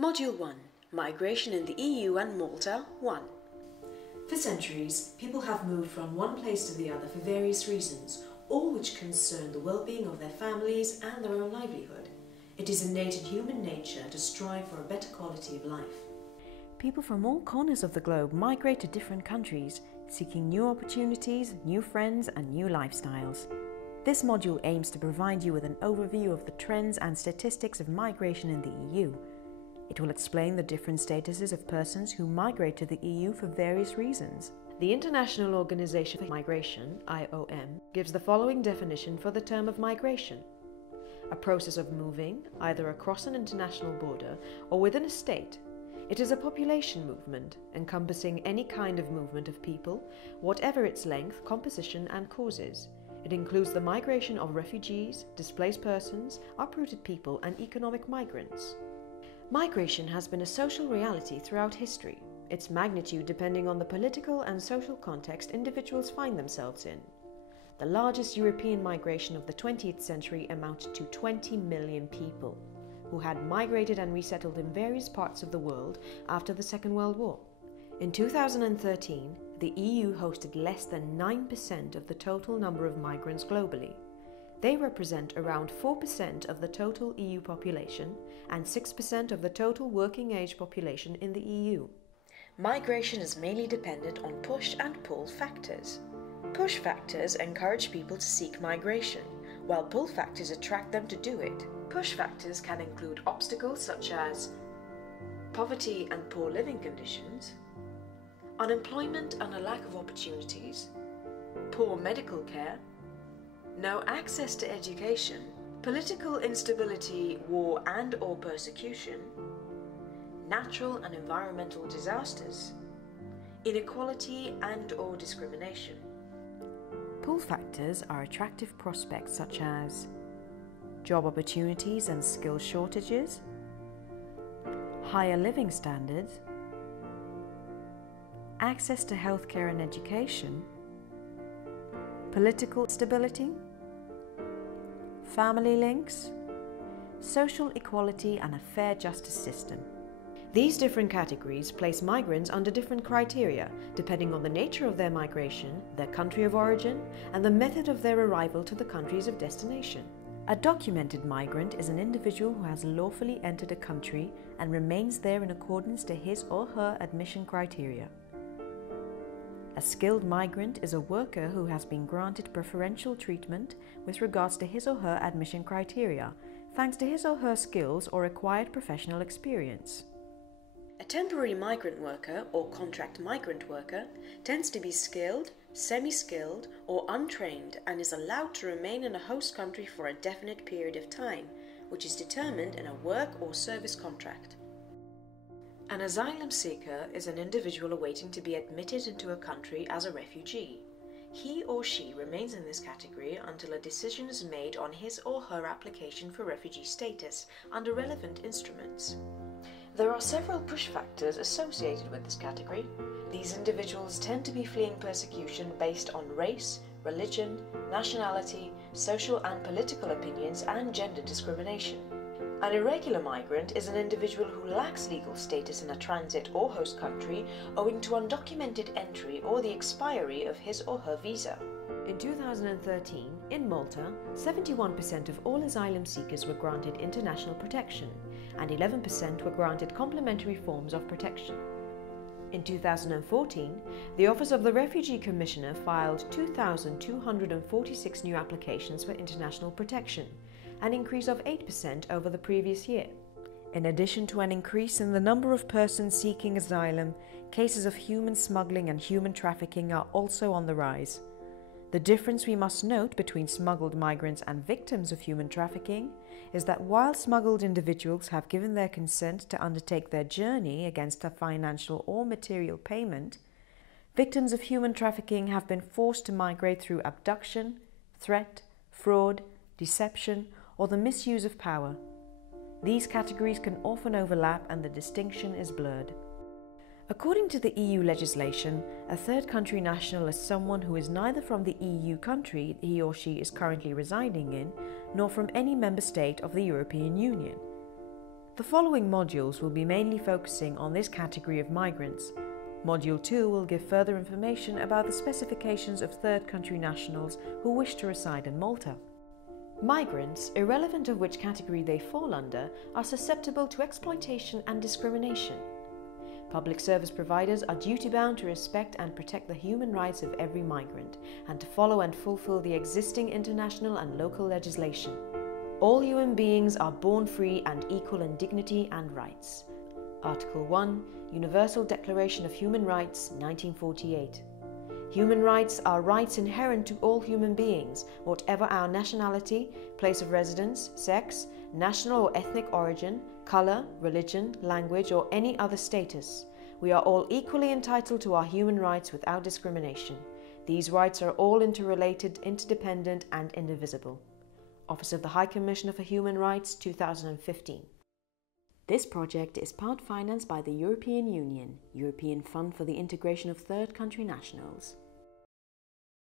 Module 1. Migration in the EU and Malta 1. For centuries, people have moved from one place to the other for various reasons, all which concern the well-being of their families and their own livelihood. It is innate in human nature to strive for a better quality of life. People from all corners of the globe migrate to different countries, seeking new opportunities, new friends and new lifestyles. This module aims to provide you with an overview of the trends and statistics of migration in the EU. It will explain the different statuses of persons who migrate to the EU for various reasons. The International Organization for Migration, IOM, gives the following definition for the term of migration: a process of moving, either across an international border or within a state. It is a population movement, encompassing any kind of movement of people, whatever its length, composition and causes. It includes the migration of refugees, displaced persons, uprooted people and economic migrants. Migration has been a social reality throughout history, its magnitude depending on the political and social context individuals find themselves in. The largest European migration of the 20th century amounted to 20 million people, who had migrated and resettled in various parts of the world after the Second World War. In 2013, the EU hosted less than 9% of the total number of migrants globally. They represent around 4% of the total EU population and 6% of the total working age population in the EU. Migration is mainly dependent on push and pull factors. Push factors encourage people to seek migration, while pull factors attract them to do it. Push factors can include obstacles such as poverty and poor living conditions, unemployment and a lack of opportunities, poor medical care, no access to education, political instability, war and/or persecution, natural and environmental disasters, inequality and/or discrimination. Pull factors are attractive prospects such as job opportunities and skill shortages, higher living standards, access to healthcare and education, political stability, family links, social equality and a fair justice system. These different categories place migrants under different criteria depending on the nature of their migration, their country of origin, and the method of their arrival to the countries of destination. A documented migrant is an individual who has lawfully entered a country and remains there in accordance to his or her admission criteria. A skilled migrant is a worker who has been granted preferential treatment with regards to his or her admission criteria, thanks to his or her skills or acquired professional experience. A temporary migrant worker or contract migrant worker tends to be skilled, semi-skilled or untrained and is allowed to remain in a host country for a definite period of time, which is determined in a work or service contract. An asylum seeker is an individual awaiting to be admitted into a country as a refugee. He or she remains in this category until a decision is made on his or her application for refugee status under relevant instruments. There are several push factors associated with this category. These individuals tend to be fleeing persecution based on race, religion, nationality, social and political opinions, and gender discrimination. An irregular migrant is an individual who lacks legal status in a transit or host country owing to undocumented entry or the expiry of his or her visa. In 2013, in Malta, 71% of all asylum seekers were granted international protection, and 11% were granted complementary forms of protection. In 2014, the Office of the Refugee Commissioner filed 2,246 new applications for international protection, an increase of 8% over the previous year. In addition to an increase in the number of persons seeking asylum, cases of human smuggling and human trafficking are also on the rise. The difference we must note between smuggled migrants and victims of human trafficking is that while smuggled individuals have given their consent to undertake their journey against a financial or material payment, victims of human trafficking have been forced to migrate through abduction, threat, fraud, deception, or the misuse of power. These categories can often overlap and the distinction is blurred. According to the EU legislation, a third country national is someone who is neither from the EU country he or she is currently residing in, nor from any member state of the European Union. The following modules will be mainly focusing on this category of migrants. Module 2 will give further information about the specifications of third country nationals who wish to reside in Malta. Migrants, irrelevant of which category they fall under, are susceptible to exploitation and discrimination. Public service providers are duty-bound to respect and protect the human rights of every migrant and to follow and fulfill the existing international and local legislation. All human beings are born free and equal in dignity and rights. Article 1, Universal Declaration of Human Rights, 1948. Human rights are rights inherent to all human beings, whatever our nationality, place of residence, sex, national or ethnic origin, colour, religion, language, or any other status. We are all equally entitled to our human rights without discrimination. These rights are all interrelated, interdependent, and indivisible. Office of the High Commissioner for Human Rights, 2015. This project is part financed by the European Union, European Fund for the Integration of Third Country Nationals.